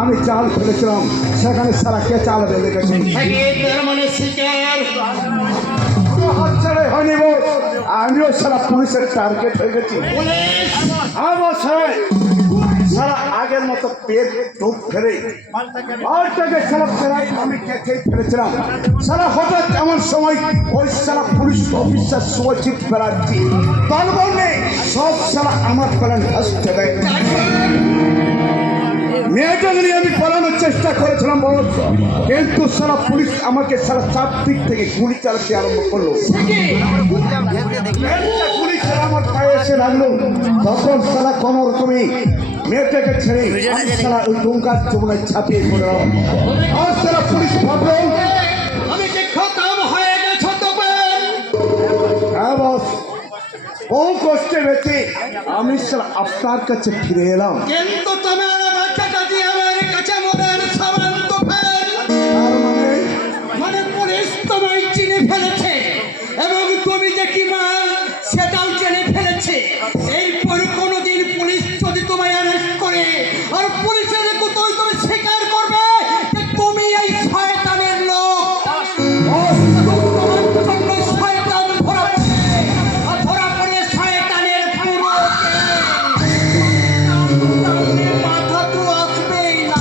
আমি চাল ফেলেছিলাম সেখানে সারা কে চাল বেঁধে গেছে হয়নি আমিও সারা পুলিশের টার্গেট হয়ে গেছি সারা আগের মতো পেট ঢুক ফেলে সারা ফেরাই আমি খেয়ে ফেলেছিলাম সারা হঠাৎ এমন সময় ওই সারা পুলিশ অফিসার শুভজিৎ বেড়াচ্ছি তারপর নেই সব সারা আমার প্ল্যান আসতে দেয় মেয়েটা নিয়ে আমি পালানোর চেষ্টা করেছিলাম বলো কিন্তু সারা পুলিশ আমাকে সারা চারদিক থেকে গুলি চালাতে আরম্ভ করলো পুলিশ আমার পায়ে এসে লাগলো তখন সারা কোনো রকমই মেয়েটাকে ছেড়ে আমি সারা ওই গঙ্গার যমুনায় ছাপিয়ে পড়লাম আর সারা পুলিশ ভাবলো আমি কি খতম হয়ে গেছো তবে হ্যাঁ বস ও কষ্টে বেঁচে আমি সারা আপনার কাছে ফিরে এলাম কিন্তু তোমার বাচ্চাটা দিয়ে আমার কাছে মনের সামান তো ফেল তার মানে পুলিশ তোমায় চিনে ফেলেছে এবং তুমি যে কি মাল সেটাও জেনে ফেলেছে এরপর কোনোদিন পুলিশ যদি তোমায় অ্যারেস্ট করে আর পুলিশের কোথাও তুমি স্বীকার করবে যে তুমি এই শয়তানের লোক তোমার শয়তান ধরা পড়বে আর ধরা পড়ে শয়তানের পুরো মাথা তো আসবেই না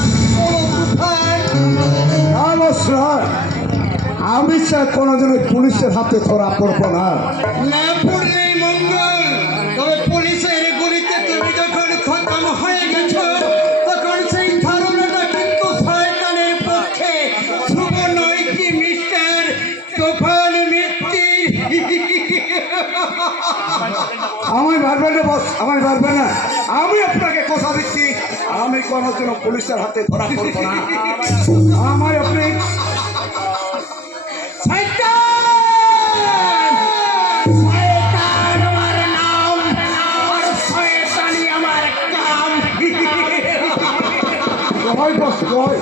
আমি স্যার কোনোদিন পুলিশের হাতে ধরা পড়বো না না পড়লেই মঙ্গল তবে পুলিশের গুলিতে তুমি যখন খতম হয়ে গেছো তখন সেই ধারণাটা কিন্তু শয়তানের পক্ষে শুভ নয় কি মিস্টার তুফান মিত্তি আমি পারবে না বস আমি পারবে না আমি আপনাকে কথা দিচ্ছি আমি কোনোদিনও পুলিশের হাতে ধরা পড়বো না আমায় আপনি Boy, boss, boy.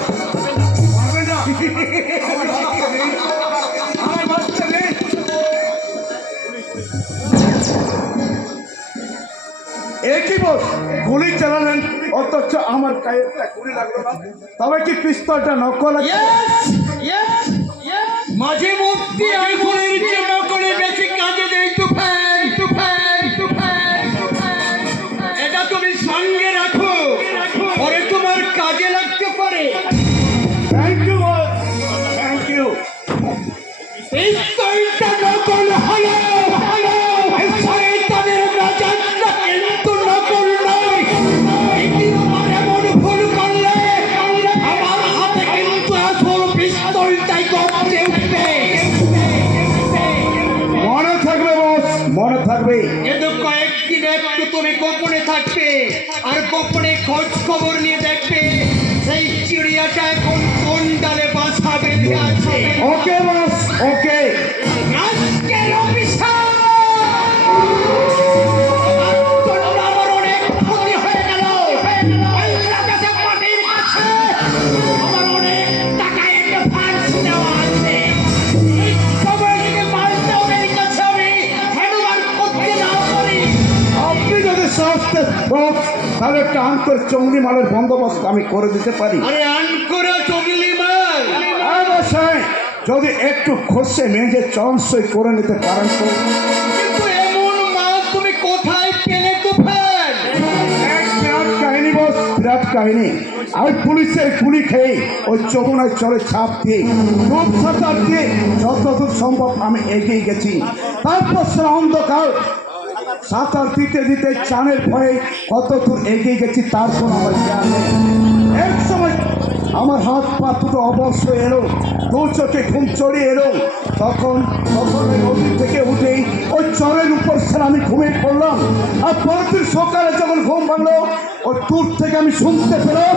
I must একই বস গুলি চালালেন অথচ আমার গায়ে একটা গুলি লাগলো না। তবে কি পিস্তলটা নকল আছে? মাঝে মধ্যে আইফোনের যে নকলে বেশি কাজে দেয় তুফান তুফান তুফান তুফান। এটা তুমি সঙ্গে রাখো, পরে তোমার কাজে লাগতে পারে। Thank you boss, thank you. পিস্তলটা নকল হলো হলো, শয়তানের রাজাটা কিন্তু নকল নয়। দ্বিতীয়বার এমন ভুল করলে আমার হাতে কিন্তু আসল পিস্তলটাই গর্জে উঠবে। মনে থাকবে বস, মনে থাকবে। কিন্তু কয়েকদিন একটু তুমি গোপনে থাকবে, আর গোপনে খোঁজ খবর নিয়ে দেখবে সেই চিড়িয়াটা এখন কোন ডালে বাসা বেঁধে আছে। ওকে বস, ওকে। আজকের অফিসার আমার অনেক ক্ষতি হয়ে গেল। পয়সা কাছে মাটির কাছে আমার অনেক টাকা অ্যাডভান্স দেওয়া আছে। এই সময় থেকে মালটা ওদের কাছে আমি হ্যান্ডওভার করতে না পারি। আপনি যদি সাহস দেন বস, তাহলে একটা আন্তর চঙ্গি মালের বন্দোবস্ত আমি করে দিতে পারি। আরে আনকোরা চগলি মাল। আর বসাই যদি একটু খসে মেঝে চঞ্চয় করে নিতে পারেন তো। কিন্তু এমন মাল তুমি কোথায় পেলে তুফান? এক বিরাট কাহিনী বস, বিরাট কাহিনী। আমি পুলিশের গুলি খেয়ে ওই যমুনায় চলে ছাপ দিয়ে রূপ সাঁতার দিয়ে যতদূর সম্ভব আমি এগিয়ে গেছি। তারপর সে অন্ধকার সাঁতার দিতে দিতে চানের ভয়ে কত দূর এগিয়ে গেছি তারপর আমার খেয়াল নেই। এক সময় আমার হাত পা দুটো অবশ্য এলো, দু চোখে ঘুম চড়িয়ে এলো। তখন ওই নদী থেকে উঠেই ওই চরের উপর ছেড়ে আমি ঘুমিয়ে পড়লাম। আর পরের দিন সকালে যখন ঘুম ভাঙলো, ওই দূর থেকে আমি শুনতে পেলাম